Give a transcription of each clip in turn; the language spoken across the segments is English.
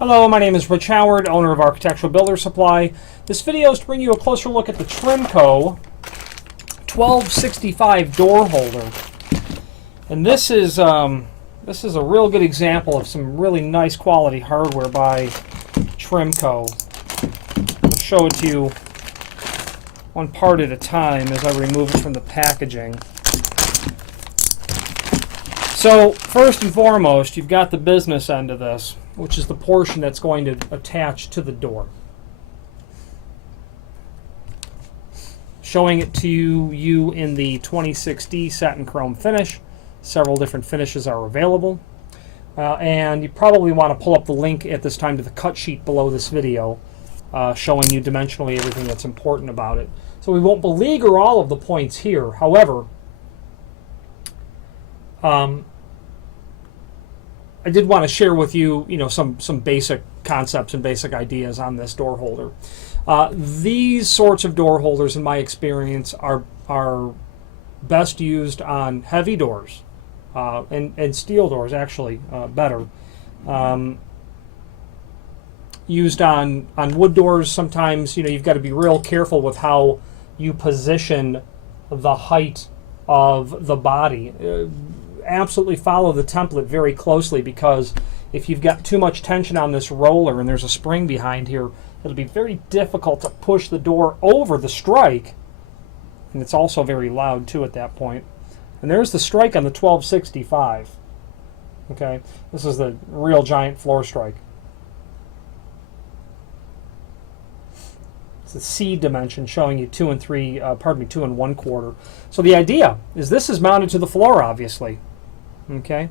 Hello, my name is Rich Howard, owner of Architectural Builder Supply. This video is to bring you a closer look at the Trimco 1265 door holder. And this is a real good example of some really nice quality hardware by Trimco. I'll show it to you one part at a time as I remove it from the packaging. So, first and foremost, you've got the business end of this, which is the portion that's going to attach to the door. Showing it to you in the 26D Satin Chrome finish. Several different finishes are available. And you probably want to pull up the link at this time to the cut sheet below this video, showing you dimensionally everything that's important about it. So we won't beleaguer all of the points here. However, I did want to share with you, some basic concepts and basic ideas on this door holder. These sorts of door holders, in my experience, are best used on heavy doors, and steel doors, actually, better. Used on wood doors, sometimes, you've got to be real careful with how you position the height of the body. Absolutely follow the template very closely, because if you've got too much tension on this roller and there's a spring behind here, it'll be very difficult to push the door over the strike, and it's also very loud too at that point. And there's the strike on the 1265. Okay, this is the real giant floor strike. It's the C dimension showing you 2 and 1/4. So the idea is this is mounted to the floor, obviously. Okay,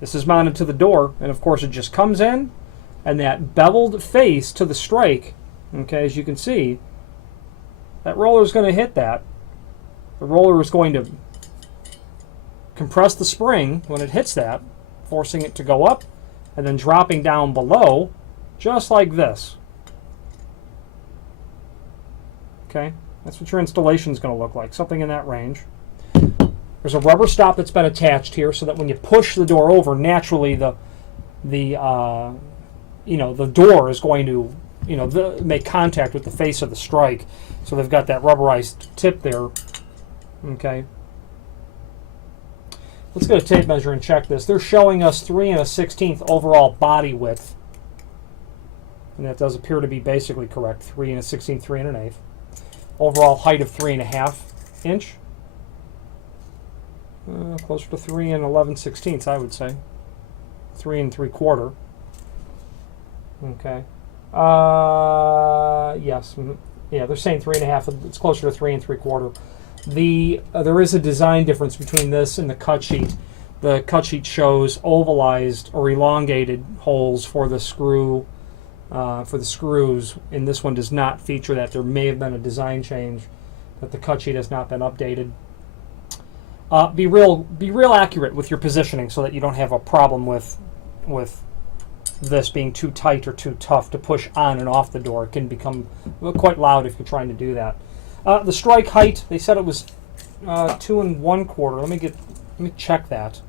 this is mounted to the door, and of course it just comes in, and that beveled face to the strike, okay, as you can see, that roller is going to hit that. The roller is going to compress the spring when it hits that, forcing it to go up, and then dropping down below, just like this. Okay, that's what your installation is going to look like, something in that range. There's a rubber stop that's been attached here, so that when you push the door over, naturally the door is going to make contact with the face of the strike. So they've got that rubberized tip there. Okay. Let's get a tape measure and check this. They're showing us 3 1/16 overall body width, and that does appear to be basically correct. 3 1/16, 3 1/8. Overall height of 3.5 inch. Closer to 3 11/16, I would say. 3 3/4. Okay. Yes. Yeah, they're saying 3.5. It's closer to 3 3/4. There is a design difference between this and the cut sheet. The cut sheet shows ovalized or elongated holes for the screws, and this one does not feature that. There may have been a design change, but the cut sheet has not been updated. Be real accurate with your positioning, so that you don't have a problem with this being too tight or too tough to push on and off the door. It can become quite loud if you're trying to do that. The strike height, they said it was 2 1/4. Let me check that.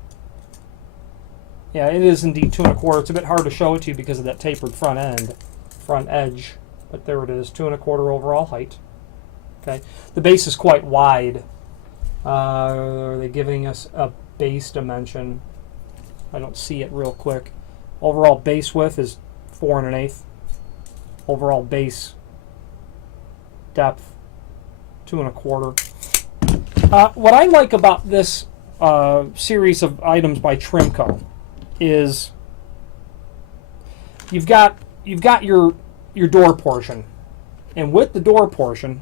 Yeah, it is indeed 2 1/4. It's a bit hard to show it to you because of that tapered front edge, but there it is, 2 1/4 overall height. Okay, the base is quite wide. Are they giving us a base dimension? I don't see it real quick. Overall base width is 4 1/8. Overall base depth 2 1/4. What I like about this series of items by Trimco is you've got your door portion, and with the door portion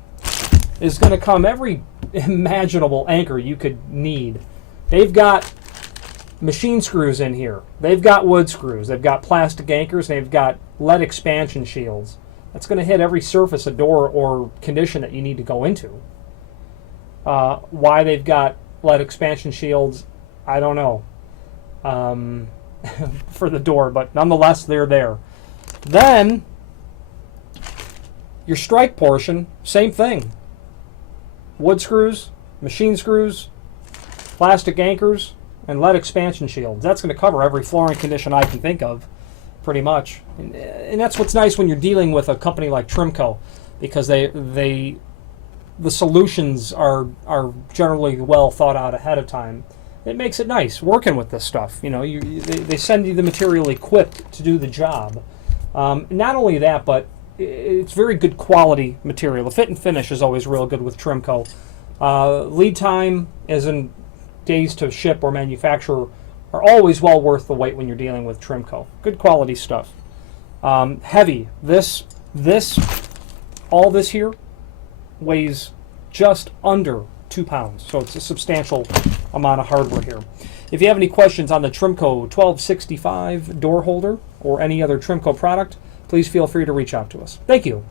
is going to come every imaginable anchor you could need. They've got machine screws in here. They've got wood screws. They've got plastic anchors. They've got lead expansion shields. That's going to hit every surface, a door, or condition that you need to go into. Why they've got lead expansion shields, I don't know, for the door, but nonetheless, they're there. Then, your strike portion, same thing. Wood screws, machine screws, plastic anchors, and lead expansion shields. That's going to cover every flooring condition I can think of pretty much. And that's what's nice when you're dealing with a company like Trimco, because the solutions are generally well thought out ahead of time. It makes it nice working with this stuff. You know, they send you the material equipped to do the job. Not only that, but it's very good quality material. The fit and finish is always real good with Trimco. Lead time, as in days to ship or manufacture, are always well worth the wait when you're dealing with Trimco. Good quality stuff. Heavy. All this here weighs just under 2 pounds, so it's a substantial amount of hardware here. If you have any questions on the Trimco 1265 door holder or any other Trimco product, please feel free to reach out to us. Thank you.